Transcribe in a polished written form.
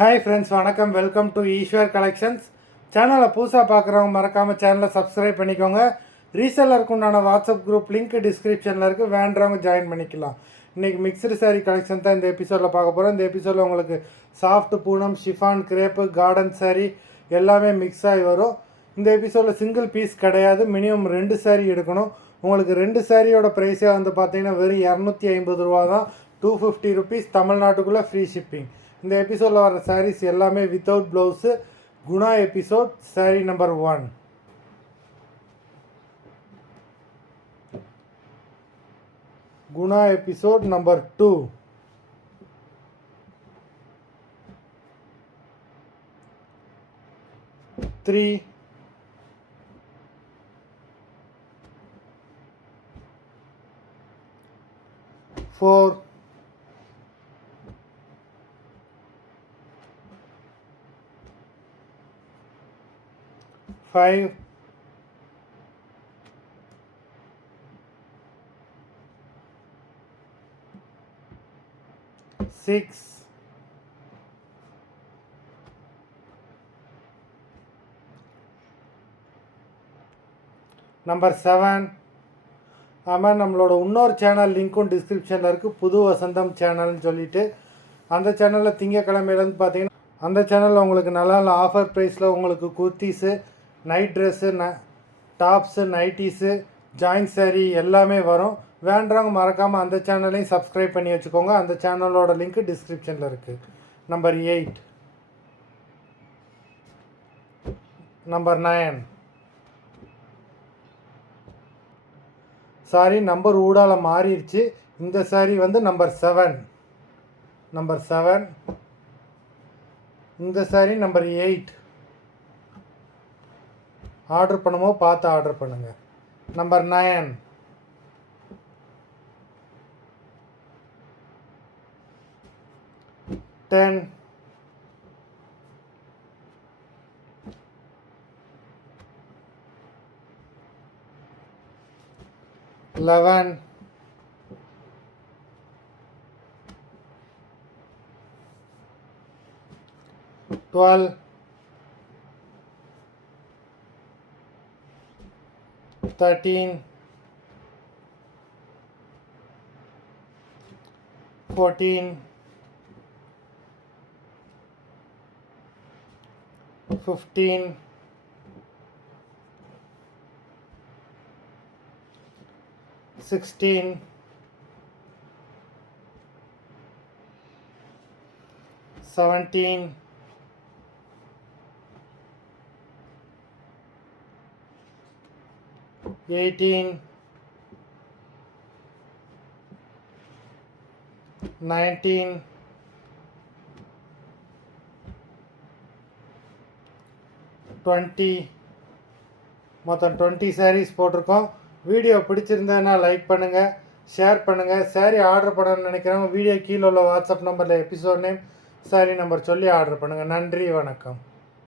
Hi friends, வணக்கம். Welcome to Eswar collections. சேனலை புதுசாக பார்க்குறவங்க மறக்காமல் சேனலை சப்ஸ்கிரைப் பண்ணிக்கோங்க. ரீசெல்லருக்கு உண்டான வாட்ஸ்அப் குரூப் லிங்க் டிஸ்கிரிப்ஷனில் இருக்குது, வேண்டவங்க ஜாயின் பண்ணிக்கலாம். இன்றைக்கி மிக்சடு சாரீ கலெக்ஷன் தான் இந்த எபிசோடில் பார்க்க போகிறோம். இந்த எபிசோடில் உங்களுக்கு soft Poonam, chiffon, crepe, garden sari எல்லாமே மிக்ஸ் ஆகி வரும். இந்த எபிசோடில் சிங்கிள் பீஸ் கிடையாது, மினிமம் 2 சாரீ எடுக்கணும். உங்களுக்கு 2 சாரியோட ப்ரைஸே வந்து பார்த்தீங்கன்னா வெறும் 250 ரூபா தான். 250 ருபீஸ், தமிழ்நாட்டுக்குள்ளே ஃப்ரீ ஷிப்பிங். இந்த எபிசோடில் வர சாரீஸ் எல்லாமே without blouse. Guna episode sari number 1. Guna episode number 2. Three, 4, 5, 6, number 7. ஆமாம், நம்மளோட இன்னொரு சேனல் லிங்க்கும் டிஸ்கிரிப்ஷனில் இருக்குது, புது வசந்தம் சேனல்னு சொல்லிட்டு. அந்த சேனலில் திங்கக்கிழமையிலேருந்து பார்த்தீங்கன்னா அந்த சேனலில் உங்களுக்கு நல்ல நல்ல ஆஃபர் ப்ரைஸில் உங்களுக்கு kurtis, night dress, tops, nighties, joint sari எல்லாமே வரும். வேண்டவங்க மறக்காமல் அந்த சேனலையும் சப்ஸ்கிரைப் பண்ணி வச்சுக்கோங்க. அந்த சேனலோட லிங்க்கு டிஸ்கிரிப்ஷனில் இருக்குது. நம்பர் 8. நம்பர் 9. சாரி நம்பர் ஊடால மாறிடுச்சு. இந்த சாரீ வந்து நம்பர் 7. நம்பர் 7. இந்த சாரீ நம்பர் 8. ஆர்டர் பண்ணும்போது பார்த்து ஆர்டர் பண்ணுங்கள். நம்பர் 9. டென், 11, 12, 13, 14, 15, 16, 17, 18, 19, 20. மொத்தம் 20 சாரீஸ் போட்டிருக்கோம். வீடியோ பிடிச்சிருந்ததுன்னா லைக் பண்ணுங்கள், ஷேர் பண்ணுங்கள். சாரீ ஆர்டர் பண்ணணும்னு நினைக்கிறவங்க வீடியோ கீழே உள்ள வாட்ஸ்அப் நம்பரில் எபிசோட் நேம், சாரீ நம்பர் சொல்லி ஆர்டர் பண்ணுங்கள். நன்றி, வணக்கம்.